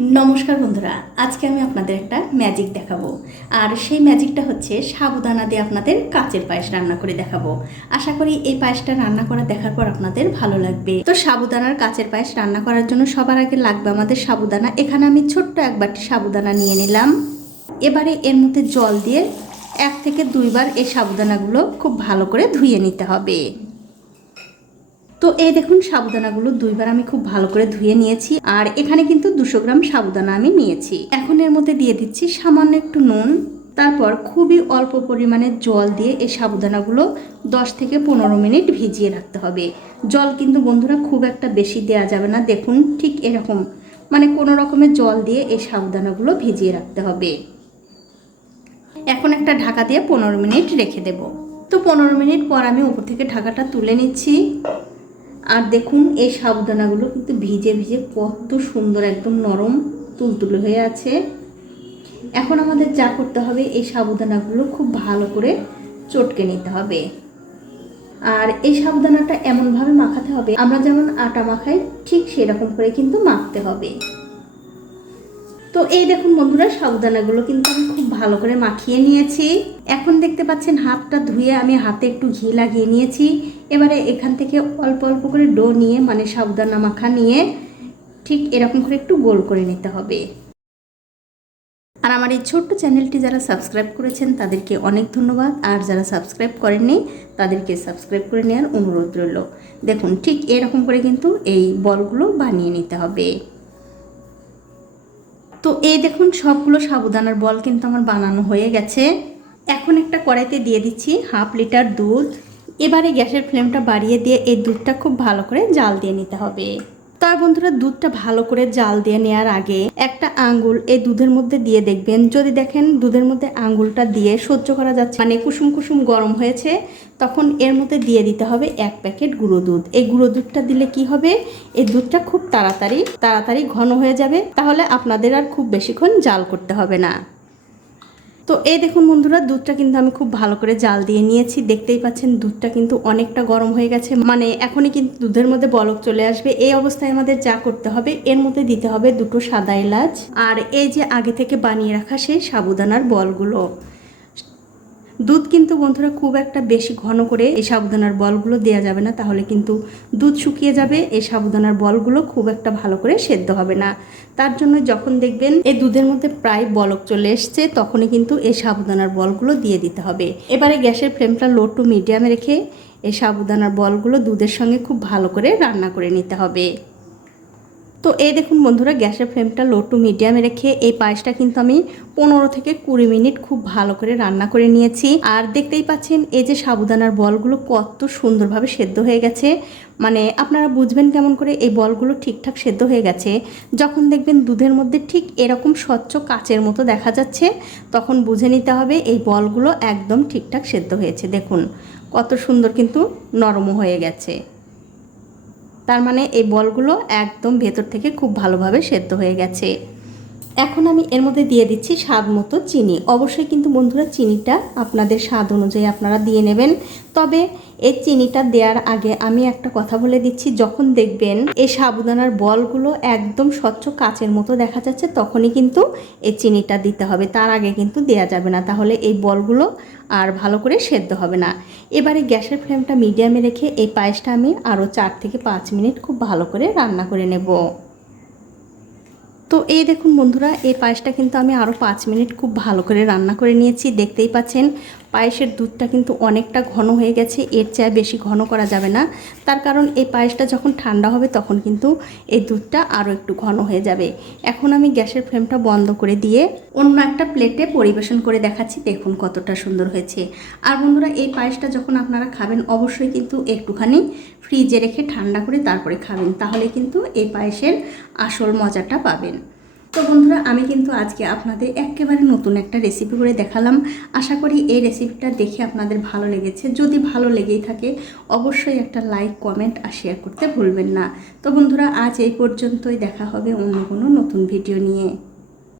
নমস্কার বন্ধুরা, আজকে আমি আপনাদের একটা ম্যাজিক দেখাবো। আর সেই ম্যাজিকটা হচ্ছে সাবুদানা দিয়ে আপনাদের কাচের পায়েস রান্না করে দেখাবো। আশা করি এই পায়েসটা রান্না করা, দেখার পর আপনাদের ভালো লাগবে। তো সাবুদানার কাচের পায়েস রান্না করার জন্য সবার আগে লাগবে আমাদের সাবুদানা। এখানে আমি ছোট্ট এক বাটি সাবুদানা নিয়ে নিলাম। এবারে এর মধ্যে জল দিয়ে এক থেকে দুইবার এই সাবুদানাগুলো খুব ভালো করে ধুয়ে নিতে হবে। তো এই দেখুন সাবুদানাগুলো দুইবার আমি খুব ভালো করে ধুয়ে নিয়েছি, আর এখানে কিন্তু দুশো গ্রাম সাবুদানা আমি নিয়েছি। এখন এর মধ্যে দিয়ে দিচ্ছি সামান্য একটু নুন, তারপর খুবই অল্প পরিমাণে জল দিয়ে এই সাবুদানাগুলো দশ থেকে পনেরো মিনিট ভিজিয়ে রাখতে হবে। জল কিন্তু বন্ধুরা খুব একটা বেশি দেওয়া যাবে না, দেখুন ঠিক এরকম। মানে কোনো রকমের জল দিয়ে এই সাবুদানাগুলো ভিজিয়ে রাখতে হবে। এখন একটা ঢাকা দিয়ে পনেরো মিনিট রেখে দেব। তো পনেরো মিনিট পর আমি উপর থেকে ঢাকাটা তুলে নিচ্ছি। আর দেখুন, এই সাবুদানাগুলো কিন্তু ভিজে ভিজে কত সুন্দর একদম নরম তুলতুলে হয়ে আছে। এখন আমাদের যা করতে হবে, এই সাবুদানাগুলো খুব ভালো করে চটকে নিতে হবে। আর এই সাবুদানাটা এমনভাবে মাখাতে হবে, আমরা যেমন আটা মাখাই, ঠিক সেরকম করে কিন্তু মাখতে হবে। তো এই দেখুন বন্ধুরা, সাবুদানাগুলো কিন্তু আমি খুব ভালো করে মাখিয়ে নিয়েছি। এখন দেখতে পাচ্ছেন হাতটা ধুয়ে আমি হাতে একটু ঘি লাগিয়ে নিয়েছি। এবারে এখান থেকে অল্প অল্প করে ডো নিয়ে মানে সাবুদানা মাখা নিয়ে, ঠিক এরকম করে একটু গোল করে নিতে হবে। আর আমার এই ছোট্ট চ্যানেলটি যারা সাবস্ক্রাইব করেছেন, তাদেরকে অনেক ধন্যবাদ। আর যারা সাবস্ক্রাইব করেননি, তাদেরকে সাবস্ক্রাইব করে নেওয়ার অনুরোধ রইল। দেখুন, ঠিক এরকম করে কিন্তু এই বলগুলো বানিয়ে নিতে হবে। তো এই দেখুন, সবগুলো সাবুদানার বল কিন্তু আমার বানানো হয়ে গেছে। এখন একটা কড়াইতে দিয়ে দিচ্ছি হাফ লিটার দুধ। এবারে গ্যাসের ফ্লেমটা বাড়িয়ে দিয়ে এই দুধটা খুব ভালো করে জাল দিয়ে নিতে হবে। তার বন্ধুরা দুধটা ভালো করে জাল দিয়ে নেওয়ার আগে একটা আঙ্গুল এই দুধের মধ্যে দিয়ে দেখবেন। যদি দেখেন দুধের মধ্যে আঙ্গুলটা দিয়ে সহ্য করা যাচ্ছে মানে কুসুম কুসুম গরম হয়েছে, তখন এর মধ্যে দিয়ে দিতে হবে এক প্যাকেট গুঁড়ো দুধ। এই গুঁড়ো দুধটা দিলে কি হবে? এই দুধটা খুব তাড়াতাড়ি তাড়াতাড়ি ঘন হয়ে যাবে, তাহলে আপনাদের আর খুব বেশিক্ষণ জাল করতে হবে না। তো এই দেখুন বন্ধুরা, দুধটা কিন্তু আমি খুব ভালো করে জাল দিয়ে নিয়েছি। দেখতেই পাচ্ছেন, দুধটা কিন্তু অনেকটা গরম হয়ে গেছে। মানে এখনই কিন্তু দুধের মধ্যে বলক চলে আসবে। এই অবস্থায় আমাদের যা করতে হবে, এর মধ্যে দিতে হবে দুটো সাদা এলাচ। আর এই যে আগে থেকে বানিয়ে রাখা সেই সাবুদানার বলগুলো। দুধ কিন্তু বন্ধুরা খুব একটা বেশি ঘন করে এই সাবুদানার বলগুলো দেওয়া যাবে না, তাহলে কিন্তু দুধ শুকিয়ে যাবে, এই সাবুদানার বলগুলো খুব একটা ভালো করে সেদ্ধ হবে না। তার জন্য যখন দেখবেন এই দুধের মধ্যে প্রায় বলক চলে এসছে, তখনই কিন্তু এই সাবুদানার বলগুলো দিয়ে দিতে হবে। এবারে গ্যাসের ফ্লেমটা লো টু মিডিয়ামে রেখে এই সাবুদানার বলগুলো দুধের সঙ্গে খুব ভালো করে রান্না করে নিতে হবে। তো এই দেখুন বন্ধুরা, গ্যাসের ফ্লেমটা লো টু মিডিয়ামে রেখে এই পায়েসটা কিন্তু আমি পনেরো থেকে কুড়ি মিনিট খুব ভালো করে রান্না করে নিয়েছি। আর দেখতেই পাচ্ছেন, এই যে সাবুদানার বলগুলো কত সুন্দরভাবে সেদ্ধ হয়ে গেছে। মানে আপনারা বুঝবেন কেমন করে এই বলগুলো ঠিকঠাক সেদ্ধ হয়ে গেছে। যখন দেখবেন দুধের মধ্যে ঠিক এরকম স্বচ্ছ কাচের মতো দেখা যাচ্ছে, তখন বুঝে নিতে হবে এই বলগুলো একদম ঠিকঠাক সেদ্ধ হয়েছে। দেখুন, কত সুন্দর কিন্তু নরম হয়ে গেছে। তার মানে এই বলগুলো একদম ভেতর থেকে খুব ভালোভাবে সেদ্ধ হয়ে গেছে। এখন আমি এর মধ্যে দিয়ে দিচ্ছি স্বাদ মতো চিনি। অবশ্যই কিন্তু বন্ধুরা চিনিটা আপনাদের স্বাদ অনুযায়ী আপনারা দিয়ে নেবেন। তবে এই চিনিটা দেওয়ার আগে আমি একটা কথা বলে দিচ্ছি, যখন দেখবেন এই সাবুদানার বলগুলো একদম স্বচ্ছ কাচের মতো দেখা যাচ্ছে, তখনই কিন্তু এই চিনিটা দিতে হবে। তার আগে কিন্তু দেয়া যাবে না, তাহলে এই বলগুলো আর ভালো করে সেদ্ধ হবে না। এবারে গ্যাসের ফ্লেমটা মিডিয়ামে রেখে এই পায়েসটা আমি আরও চার থেকে পাঁচ মিনিট খুব ভালো করে রান্না করে নেব। তো এই দেখুন বন্ধুরা, এই পায়েসটা কিন্তু আমি আরও পাঁচ মিনিট খুব ভালো করে রান্না করে নিয়েছি। দেখতেই পাচ্ছেন পায়েসের দুধটা কিন্তু অনেকটা ঘন হয়ে গেছে, এর চেয়ে বেশি ঘন করা যাবে না। তার কারণ এই পায়েসটা যখন ঠান্ডা হবে তখন কিন্তু এই দুধটা আরও একটু ঘন হয়ে যাবে। এখন আমি গ্যাসের ফ্লেমটা বন্ধ করে দিয়ে অন্য একটা প্লেটে পরিবেশন করে দেখাচ্ছি, দেখুন কতটা সুন্দর হয়েছে। আর বন্ধুরা, এই পায়েসটা যখন আপনারা খাবেন, অবশ্যই কিন্তু একটুখানি ফ্রিজে রেখে ঠান্ডা করে তারপরে খাবেন, তাহলে কিন্তু এই পায়েসের আসল মজাটা পাবেন। তো বন্ধুরা, আমি কিন্তু আজকে আপনাদের একেবারে নতুন একটা রেসিপি করে দেখালাম। আশা করি এই রেসিপিটা দেখে আপনাদের ভালো লেগেছে। যদি ভালো লেগেই থাকে, অবশ্যই একটা লাইক কমেন্ট আর শেয়ার করতে ভুলবেন না। তো বন্ধুরা, আজ এই পর্যন্তই। দেখা হবে অন্য কোনো নতুন ভিডিও নিয়ে।